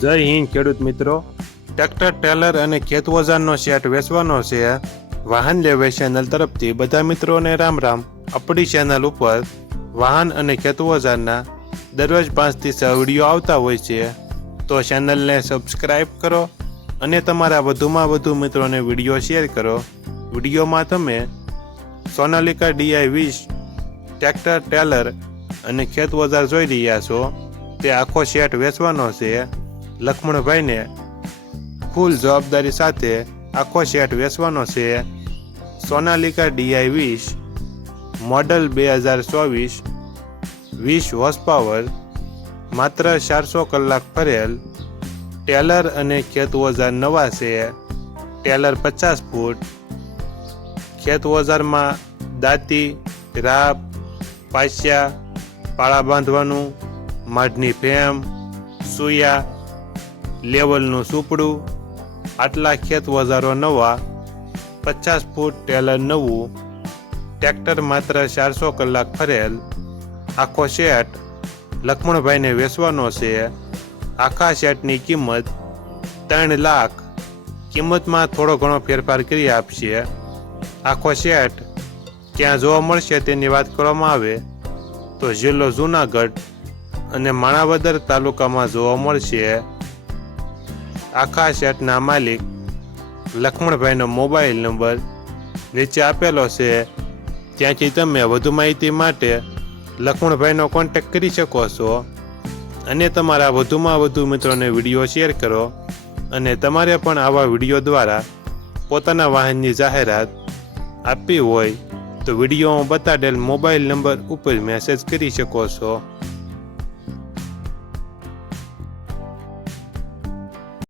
જય હિન્દ, ખેડૂત મિત્રો. ટ્રેક્ટર ટેલર અને ખેત ઓજારનો સેટ વેચવાનો છે. વાહન લેવે ચેનલ તરફથી બધા મિત્રોને રામ રામ. આપણી ચેનલ ઉપર વાહન અને ખેત ઓજારના દરરોજ પાંચથી છ વીડિયો આવતા હોય છે. તો ચેનલને સબસ્ક્રાઈબ કરો અને તમારા વધુમાં વધુ મિત્રોને વીડિયો શેર કરો. વિડીયોમાં તમે સોનાલિકા ડીઆઈ વીસ, ટ્રેક્ટર ટેલર અને ખેત વજાર જોઈ રહ્યા છો. તે આખો સેટ વેચવાનો છે. લક્ષ્મણભાઈને ફૂલ જવાબદારી સાથે આખો સેટ વેચવાનો છે. સોનાલિકા ડીઆઈ વીસ, મોડલ બે હજાર ચોવીસ, વીસ હોર્સ પાવર, માત્ર ચારસો કલાક ફરેલ, ટેલર અને ખેત ઓજાર નવા છે. ટેલર પચાસ ફૂટ, ખેત ઓજારમાં દાંતી રાપ પાસ્યા, પાળા બાંધવાનું, માઢની ફેમ, સુયા લેવલનું સુપડું, આટલા ખેત ઓજારો નવા, પચાસ ફૂટ ટેલર નવું, ટ્રેક્ટર માત્ર ચારસો કલાક ફરેલ, આખો સેટ લક્ષ્મણભાઈને વેચવાનો છે. આખા સેટની કિંમત ત્રણ લાખ. કિંમતમાં થોડો ઘણો ફેરફાર કરી આપશે. આખો સેટ ક્યાં જોવા મળશે તેની વાત કરવામાં આવે તો જિલ્લો જુનાગઢ અને માણાવદર તાલુકામાં જોવા મળશે. આખા એટના માલિક લક્ષ્મણભાઈનો મોબાઈલ નંબર નીચે આપેલો છે. ત્યાંથી તમે વધુ માહિતી માટે લક્ષ્મણભાઈનો કોન્ટેક્ટ કરી શકો છો. અને તમારા વધુમાં વધુ મિત્રોને વીડિયો શેર કરો અને તમારે પણ આવા વીડિયો દ્વારા પોતાના વાહનની જાહેરાત આપવી હોય તો વિડીયોમાં બતાડેલ મોબાઈલ નંબર ઉપર મેસેજ કરી શકો છો.